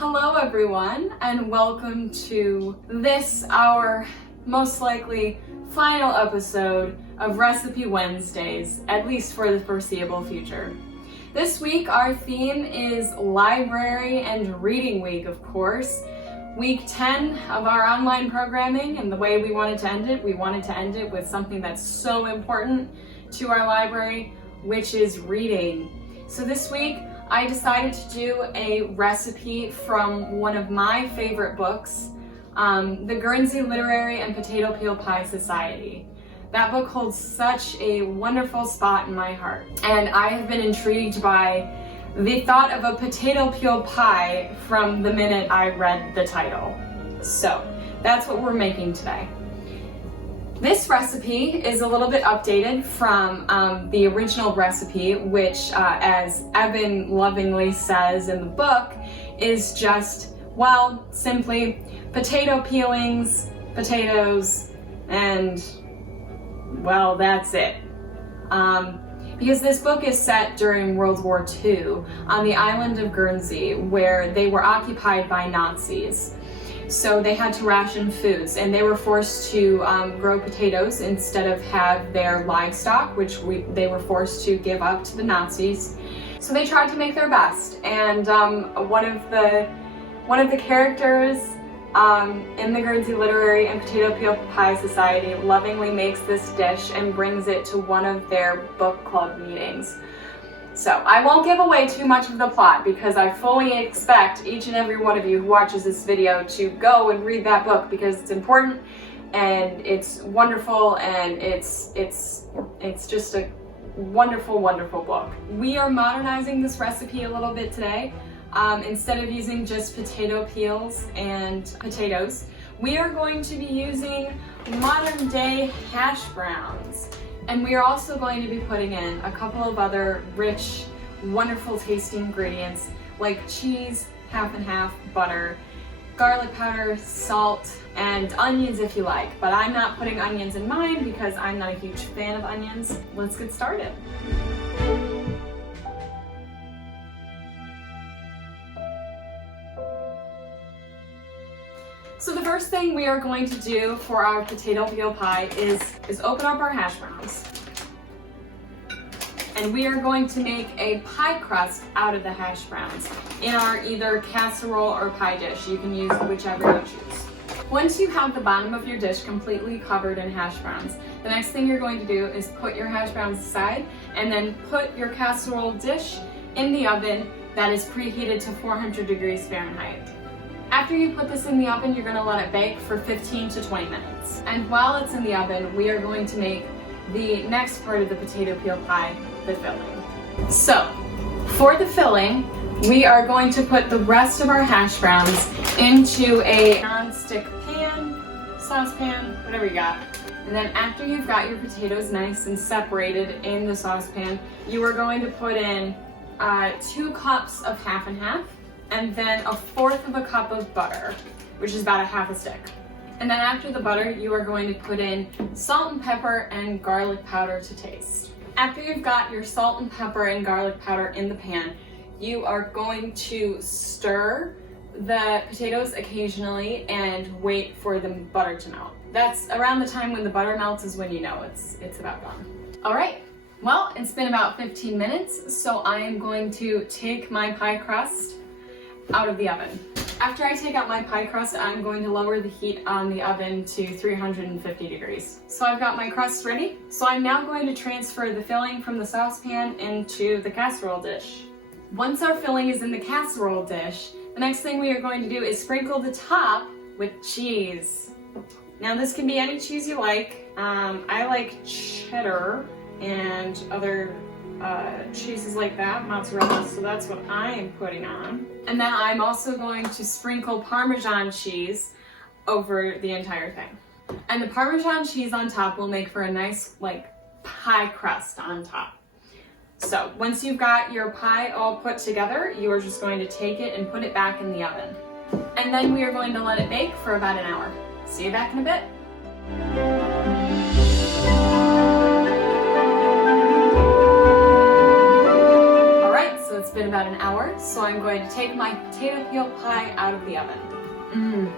Hello everyone, and welcome to this, our most likely final episode of Recipe Wednesdays, at least for the foreseeable future. This week our theme is Library and Reading Week, of course. Week 10 of our online programming, and the way we wanted to end it with something that's so important to our library, which is reading. So this week I decided to do a recipe from one of my favorite books, the Guernsey Literary and Potato Peel Pie Society. That book holds such a wonderful spot in my heart, and I have been intrigued by the thought of a potato peel pie from the minute I read the title. So that's what we're making today. This recipe is a little bit updated from the original recipe, which, as Evan lovingly says in the book, is just, well, simply potato peelings, potatoes, and, well, that's it. Because this book is set during World War II on the island of Guernsey, where they were occupied by Nazis. So they had to ration foods, and they were forced to grow potatoes instead of have their livestock, which they were forced to give up to the Nazis. So they tried to make their best, and one of the characters in the Guernsey Literary and Potato Peel Pie Society lovingly makes this dish and brings it to one of their book club meetings. So I won't give away too much of the plot, because I fully expect each and every one of you who watches this video to go and read that book, because it's important and it's wonderful, and it's just a wonderful, wonderful book. We are modernizing this recipe a little bit today. Instead of using just potato peels and potatoes, we are going to be using modern day hash browns. And we are also going to be putting in a couple of other rich, wonderful tasting ingredients like cheese, half and half, butter, garlic powder, salt, and onions if you like. But I'm not putting onions in mine because I'm not a huge fan of onions. Let's get started. So the first thing we are going to do for our potato peel pie is open up our hash browns. And we are going to make a pie crust out of the hash browns in our either casserole or pie dish. You can use whichever you choose. Once you have the bottom of your dish completely covered in hash browns, the next thing you're going to do is put your hash browns aside and then put your casserole dish in the oven that is preheated to 400 degrees Fahrenheit. After you put this in the oven, you're going to let it bake for 15 to 20 minutes. And while it's in the oven, we are going to make the next part of the potato peel pie, the filling. So, for the filling, we are going to put the rest of our hash browns into a non-stick pan, saucepan, whatever you got. And then after you've got your potatoes nice and separated in the saucepan, you are going to put in 2 cups of half and half, and then 1/4 cup of butter, which is about 1/2 stick. And then after the butter, you are going to put in salt and pepper and garlic powder to taste. After you've got your salt and pepper and garlic powder in the pan, you are going to stir the potatoes occasionally and wait for the butter to melt. That's around the time when the butter melts is when you know it's about done. All right, well, it's been about 15 minutes, so I am going to take my pie crust out of the oven. After I take out my pie crust, I'm going to lower the heat on the oven to 350 degrees. So I've got my crust ready. So I'm now going to transfer the filling from the saucepan into the casserole dish. Once our filling is in the casserole dish, the next thing we are going to do is sprinkle the top with cheese. Now this can be any cheese you like. I like cheddar and other cheeses like that, mozzarella, so that's what I am putting on. And then I'm also going to sprinkle Parmesan cheese over the entire thing. And the Parmesan cheese on top will make for a nice, pie crust on top. So once you've got your pie all put together, you are just going to take it and put it back in the oven. And then we are going to let it bake for about an hour. See you back in a bit. It's been about about an hour, so I'm going to take my potato peel pie out of the oven.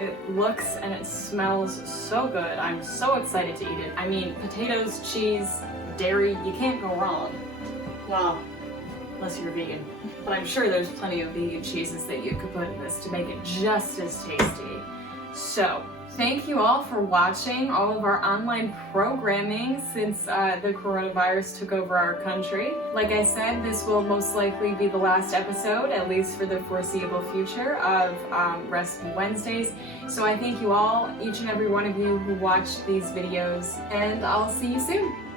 It looks and it smells so good. I'm so excited to eat it. I mean, potatoes, cheese, dairy, you can't go wrong. Well, unless you're vegan. But I'm sure there's plenty of vegan cheeses that you could put in this to make it just as tasty. So, thank you all for watching all of our online programming since the coronavirus took over our country. Like I said, this will most likely be the last episode, at least for the foreseeable future, of Recipe Wednesdays. So I thank you all, each and every one of you who watched these videos, and I'll see you soon.